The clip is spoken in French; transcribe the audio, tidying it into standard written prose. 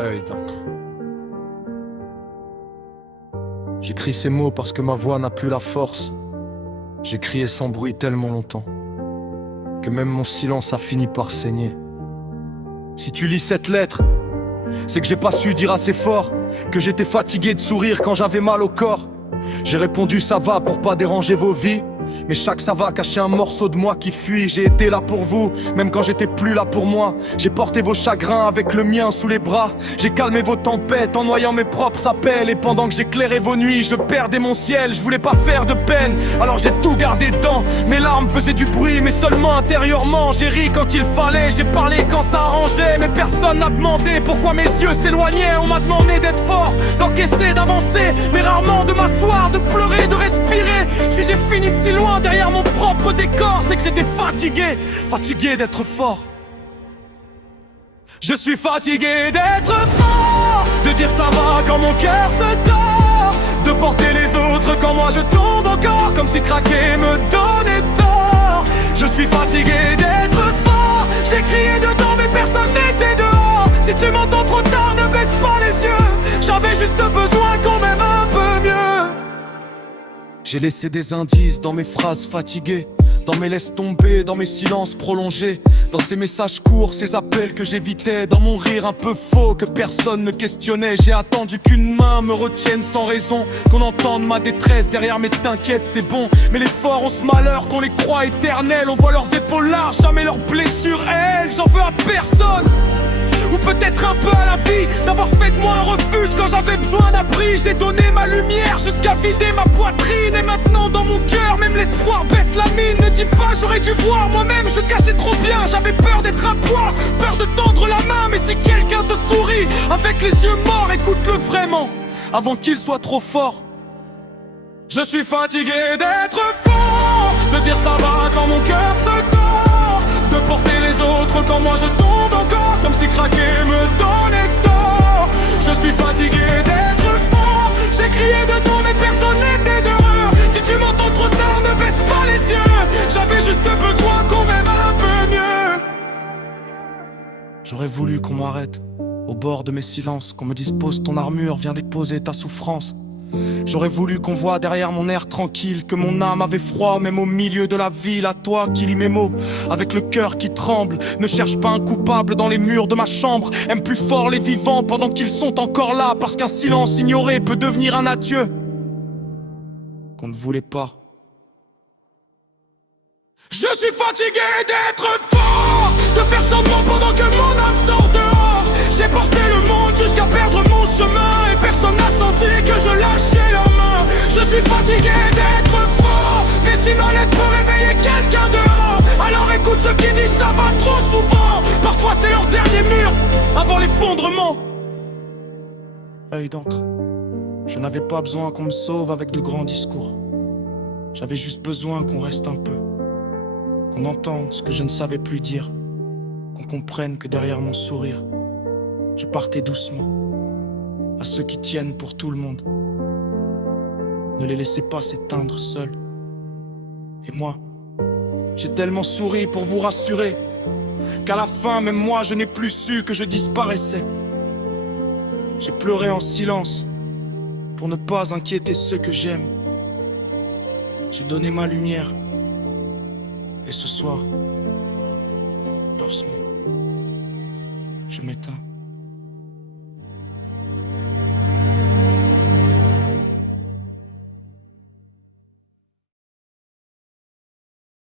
Œil d'encre. J'écris ces mots parce que ma voix n'a plus la force. J'ai crié sans bruit tellement longtemps que même mon silence a fini par saigner. Si tu lis cette lettre, c'est que j'ai pas su dire assez fort, que j'étais fatigué de sourire quand j'avais mal au corps. J'ai répondu ça va pour pas déranger vos vies, mais chaque ça va cachait un morceau de moi qui fuit. J'ai été là pour vous, même quand j'étais plus là pour moi. J'ai porté vos chagrins avec le mien sous les bras. J'ai calmé vos tempêtes en noyant mes propres appels. Et pendant que j'éclairais vos nuits, je perdais mon ciel. Je voulais pas faire de peine, alors j'ai tout gardé dedans. Mes larmes faisaient du bruit, mais seulement intérieurement. J'ai ri quand il fallait, j'ai parlé quand ça arrangeait. Mais personne n'a demandé pourquoi mes yeux s'éloignaient. On m'a demandé d'être fort, d'encaisser, d'avancer, mais rarement de m'asseoir, de pleurer, de respirer. Si j'ai fini si loin derrière mon propre décor, c'est que j'étais fatigué, fatigué d'être fort. Je suis fatigué d'être fort, de dire ça va quand mon cœur se tord, de porter les autres quand moi je tombe encore, comme si craquer me donnait tort. Je suis fatigué d'être fort, j'ai crié dedans mais personne n'était dehors. Si tu m'entends trop tard, ne baisse pas les yeux, j'avais juste besoin qu'on m'aime un peu mieux. J'ai laissé des indices dans mes phrases fatiguées, dans mes laisses tomber, dans mes silences prolongés, dans ces messages courts, ces appels que j'évitais, dans mon rire un peu faux que personne ne questionnait. J'ai attendu qu'une main me retienne sans raison, qu'on entende ma détresse derrière mes t'inquiète, c'est bon. Mais les forts ont ce malheur qu'on les croit éternels. On voit leurs épaules larges, jamais leurs blessures, elles. J'en veux à personne, ou peut-être un peu à la vie, d'avoir fait de moi un refuge quand j'avais besoin d'abri. J'ai donné ma lumière jusqu'à vider ma poitrine. Et maintenant dans mon cœur, même l'espoir baisse la mine. Ne dis pas j'aurais dû voir, moi-même je cachais trop bien. J'avais peur d'être un poids, peur de tendre la main. Mais si quelqu'un te sourit avec les yeux morts, écoute-le vraiment avant qu'il soit trop fort. Je suis fatigué d'être fort, de dire ça va quand mon cœur se tord, de porter les autres quand moi je tombe encore, comme si craquer me donnait tort. Je suis fatigué d'être fort, j'ai crié dedans mais personne n'était dehors. Si tu m'entends trop tard, ne baisse pas les yeux, j'avais juste besoin qu'on m'aime un peu mieux. J'aurais voulu qu'on m'arrête au bord de mes silences, qu'on me dise pose ton armure, viens déposer ta souffrance. J'aurais voulu qu'on voie derrière mon air tranquille que mon âme avait froid, même au milieu de la ville. À toi qui lis mes mots, avec le cœur qui tremble. Ne cherche pas un coupable dans les murs de ma chambre. Aime plus fort les vivants pendant qu'ils sont encore là, parce qu'un silence ignoré peut devenir un adieu qu'on ne voulait pas. Je suis fatigué d'être fort, de faire semblant pendant que mon âme sort dehors. J'ai porté le monde jusqu'à perdre mon chemin, et personne n'a senti que je lâchais la main. Je suis fatigué d'être fort, mais si ma lettre peut réveiller quelqu'un dehors, alors écoute ceux qui disent ça va trop souvent. Parfois c'est leur dernier mur avant l'effondrement. Œil d'encre. Je n'avais pas besoin qu'on me sauve avec de grands discours. J'avais juste besoin qu'on reste un peu, qu'on entende ce que je ne savais plus dire, qu'on comprenne que derrière mon sourire, je partais doucement. À ceux qui tiennent pour tout le monde, ne les laissez pas s'éteindre seuls. Et moi, j'ai tellement souri pour vous rassurer, qu'à la fin, même moi, je n'ai plus su que je disparaissais. J'ai pleuré en silence, pour ne pas inquiéter ceux que j'aime. J'ai donné ma lumière, et ce soir, doucement, je m'éteins.